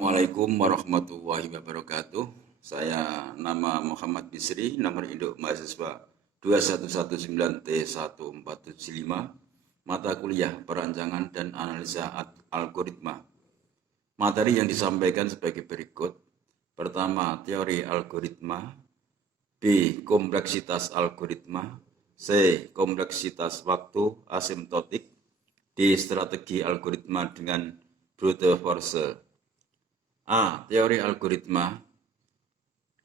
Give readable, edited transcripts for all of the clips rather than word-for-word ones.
Assalamualaikum warahmatullahi wabarakatuh. Saya nama Muhammad Bisri, nomor induk mahasiswa 2119T1475, mata kuliah perancangan dan analisa algoritma. Materi yang disampaikan sebagai berikut. Pertama, teori algoritma. B. Kompleksitas algoritma. C. Kompleksitas waktu asimptotik. D. Strategi algoritma dengan brute force. A. Teori algoritma.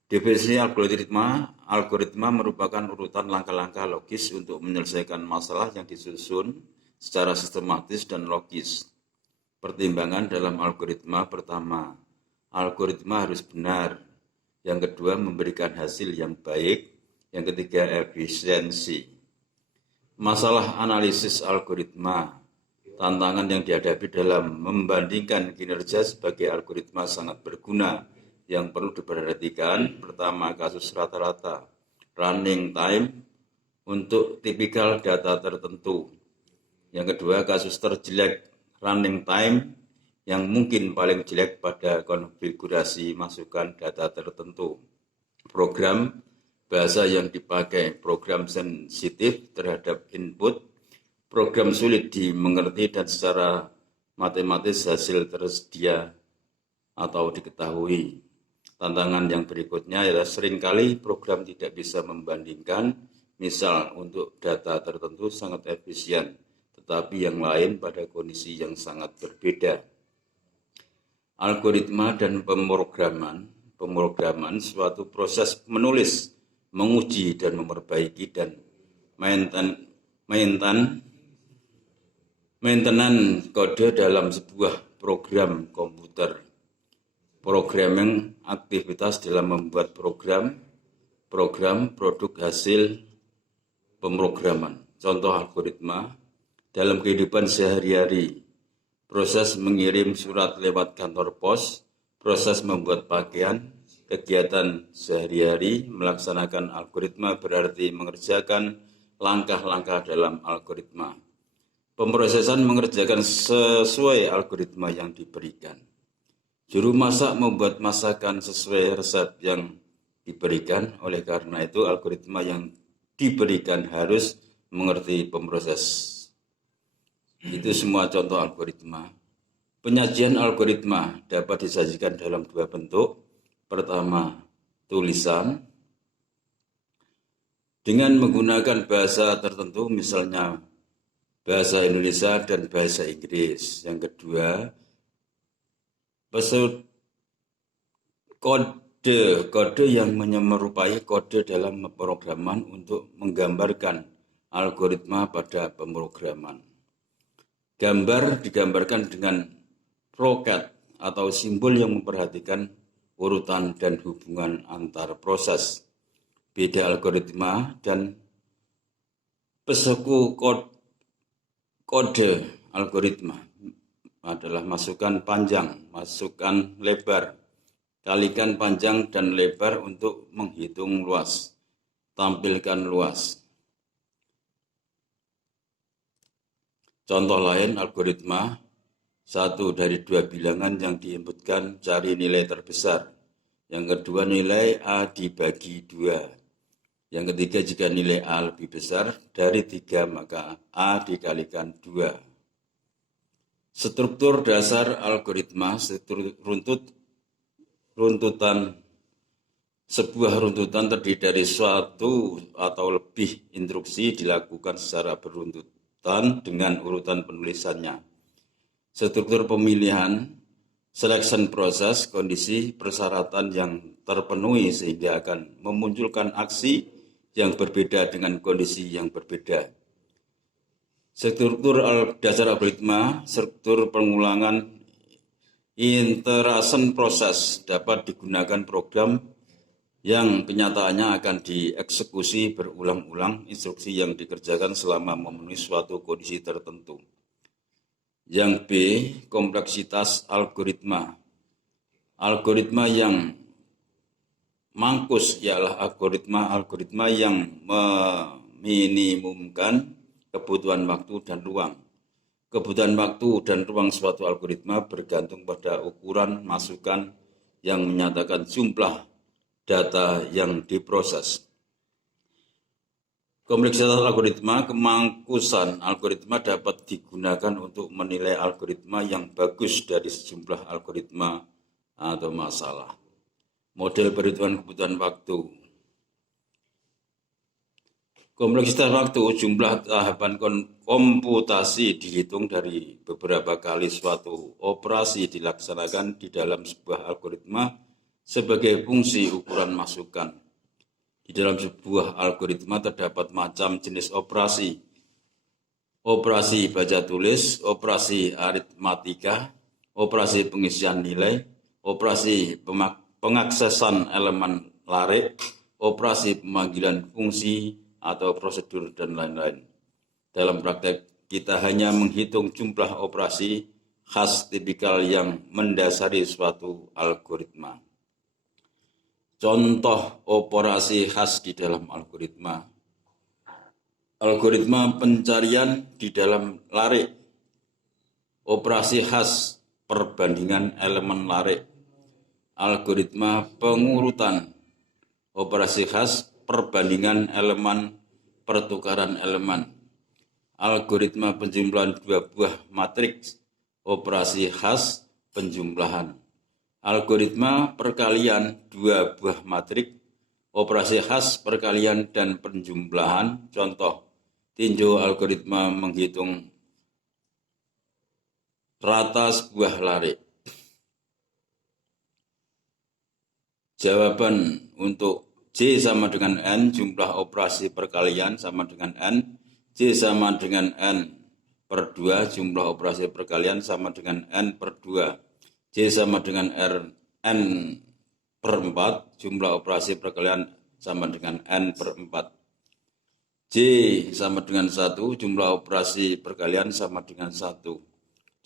Definisi algoritma merupakan urutan langkah-langkah logis untuk menyelesaikan masalah yang disusun secara sistematis dan logis. Pertimbangan dalam algoritma: pertama, algoritma harus benar. Yang kedua, memberikan hasil yang baik. Yang ketiga, efisiensi. Masalah analisis algoritma. Tantangan yang dihadapi dalam membandingkan kinerja sebagai algoritma sangat berguna. Yang perlu diperhatikan: pertama, kasus rata-rata running time untuk tipikal data tertentu. Yang kedua, kasus terjelek running time yang mungkin paling jelek pada konfigurasi masukan data tertentu. Program bahasa yang dipakai, program sensitif terhadap input, program sulit dimengerti dan secara matematis hasil tersedia atau diketahui. Tantangan yang berikutnya adalah seringkali program tidak bisa membandingkan, misal untuk data tertentu sangat efisien, tetapi yang lain pada kondisi yang sangat berbeda. Algoritma dan pemrograman suatu proses menulis, menguji dan memperbaiki dan maintenance kode dalam sebuah program komputer. Programming aktivitas dalam membuat program, produk hasil pemrograman. Contoh algoritma dalam kehidupan sehari-hari: proses mengirim surat lewat kantor pos, proses membuat pakaian. Kegiatan sehari-hari melaksanakan algoritma berarti mengerjakan langkah-langkah dalam algoritma. Pemrosesan mengerjakan sesuai algoritma yang diberikan. Juru masak membuat masakan sesuai resep yang diberikan. Oleh karena itu, algoritma yang diberikan harus mengerti pemroses. Itu semua contoh algoritma. Penyajian algoritma dapat disajikan dalam dua bentuk. Pertama, tulisan dengan menggunakan bahasa tertentu, misalnya bahasa Indonesia dan bahasa Inggris. Yang kedua, kode yang menyerupai kode dalam pemrograman untuk menggambarkan algoritma pada pemrograman. Gambar digambarkan dengan flocat atau simbol yang memperhatikan urutan dan hubungan antar proses. Beda algoritma dan pesuku kode algoritma adalah masukkan panjang, masukkan lebar, kalikan panjang dan lebar untuk menghitung luas, tampilkan luas. Contoh lain algoritma: 1 dari 2 bilangan yang diinputkan, cari nilai terbesar. Yang kedua, nilai A dibagi 2. Yang ketiga, jika nilai A lebih besar dari 3, maka A dikalikan 2. Struktur dasar algoritma: sebuah runtutan terdiri dari suatu atau lebih instruksi dilakukan secara berurutan dengan urutan penulisannya. Struktur pemilihan: selection process, kondisi persyaratan yang terpenuhi sehingga akan memunculkan aksi yang berbeda dengan kondisi yang berbeda. Struktur dasar algoritma: struktur pengulangan iteration proses, dapat digunakan program yang kenyataannya akan dieksekusi berulang-ulang, instruksi yang dikerjakan selama memenuhi suatu kondisi tertentu. Yang B, kompleksitas algoritma. Algoritma yang mangkus ialah algoritma yang meminimumkan kebutuhan waktu dan ruang. Kebutuhan waktu dan ruang suatu algoritma bergantung pada ukuran masukan yang menyatakan jumlah data yang diproses. Kompleksitas algoritma, kemangkusan algoritma dapat digunakan untuk menilai algoritma yang bagus dari sejumlah algoritma atau masalah. Model perhitungan kebutuhan waktu. Kompleksitas waktu, jumlah tahapan komputasi dihitung dari beberapa kali suatu operasi dilaksanakan di dalam sebuah algoritma sebagai fungsi ukuran masukan. Di dalam sebuah algoritma terdapat macam jenis operasi. Operasi baca tulis, operasi aritmatika, operasi pengisian nilai, operasi pengaksesan elemen larik, operasi pemanggilan fungsi atau prosedur, dan lain-lain. Dalam praktek, kita hanya menghitung jumlah operasi khas tipikal yang mendasari suatu algoritma. Contoh operasi khas di dalam algoritma. Algoritma pencarian di dalam larik. Operasi khas perbandingan elemen larik. Algoritma pengurutan. Operasi khas perbandingan elemen pertukaran elemen. Algoritma penjumlahan dua buah matriks. Operasi khas penjumlahan. Algoritma perkalian dua buah matrik, operasi khas perkalian dan penjumlahan. Contoh, tinjau algoritma menghitung rata sebuah larik. Jawaban untuk J sama dengan N, jumlah operasi perkalian sama dengan N, J sama dengan N per 2, jumlah operasi perkalian sama dengan N per 2. J sama dengan N per 4, jumlah operasi perkalian sama dengan N per 4. J sama dengan 1, jumlah operasi perkalian sama dengan 1.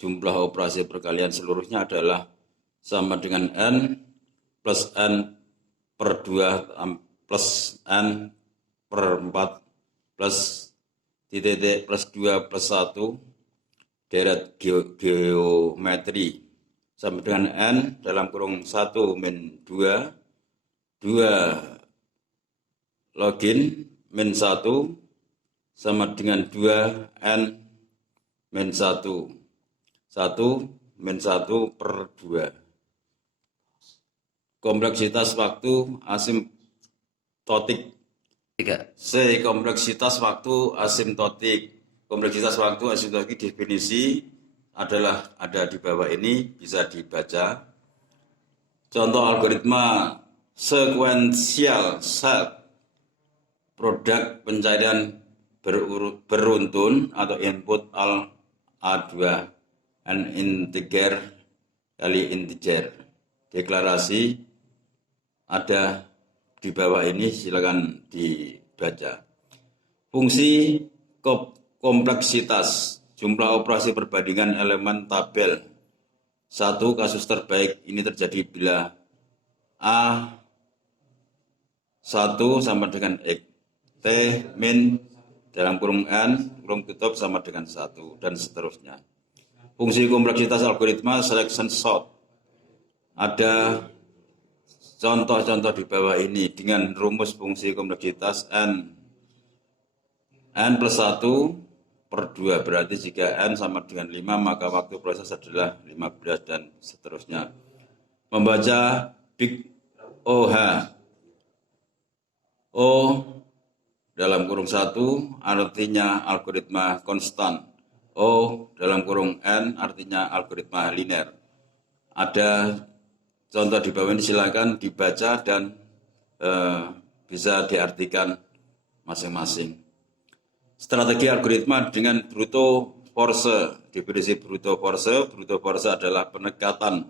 Jumlah operasi perkalian seluruhnya adalah sama dengan N plus N per 2 plus N per 4 plus titik plus 2 plus 1 deret geometri sama dengan N dalam kurung 1 min 2, 2 login min 1 sama dengan 2 N min 1, 1 min 1 per 2. Kompleksitas waktu asimptotik. C. Kompleksitas waktu asimptotik. Kompleksitas waktu asimptotik definisi adalah ada di bawah ini, bisa dibaca. Contoh algoritma sequential set, produk pencarian beruntun atau input A2 n integer kali integer. Deklarasi ada di bawah ini, silakan dibaca. Fungsi kompleksitas, jumlah operasi perbandingan elemen tabel. 1. Kasus terbaik ini terjadi bila A1 sama dengan X, T min dalam kurung N, kurung tutup sama dengan 1, dan seterusnya. Fungsi kompleksitas algoritma selection sort. Ada contoh-contoh di bawah ini dengan rumus fungsi kompleksitas N plus 1 per 2, berarti jika N sama dengan 5 maka waktu proses adalah 15 dan seterusnya. Membaca big OH. O dalam kurung 1 artinya algoritma konstan. O dalam kurung N artinya algoritma linear. Ada contoh di bawah ini, silakan dibaca dan bisa diartikan masing-masing. Strategi algoritma dengan brute force. Definisi brute force adalah pendekatan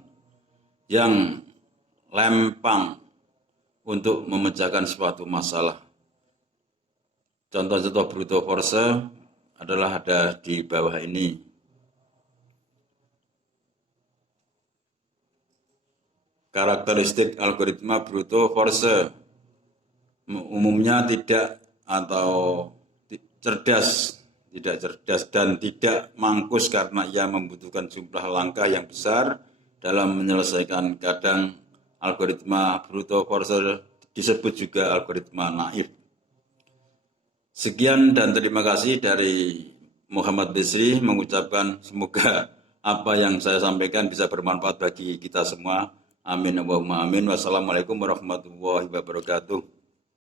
yang lempang untuk memecahkan suatu masalah. Contoh-contoh brute force adalah ada di bawah ini. Karakteristik algoritma brute force umumnya tidak atau cerdas tidak cerdas, dan tidak mangkus karena ia membutuhkan jumlah langkah yang besar dalam menyelesaikan. Kadang algoritma brute force disebut juga algoritma naif. Sekian dan terima kasih dari Muhammad Bisri, mengucapkan semoga apa yang saya sampaikan bisa bermanfaat bagi kita semua. Amin Allahumma amin. Wassalamualaikum warahmatullahi wabarakatuh.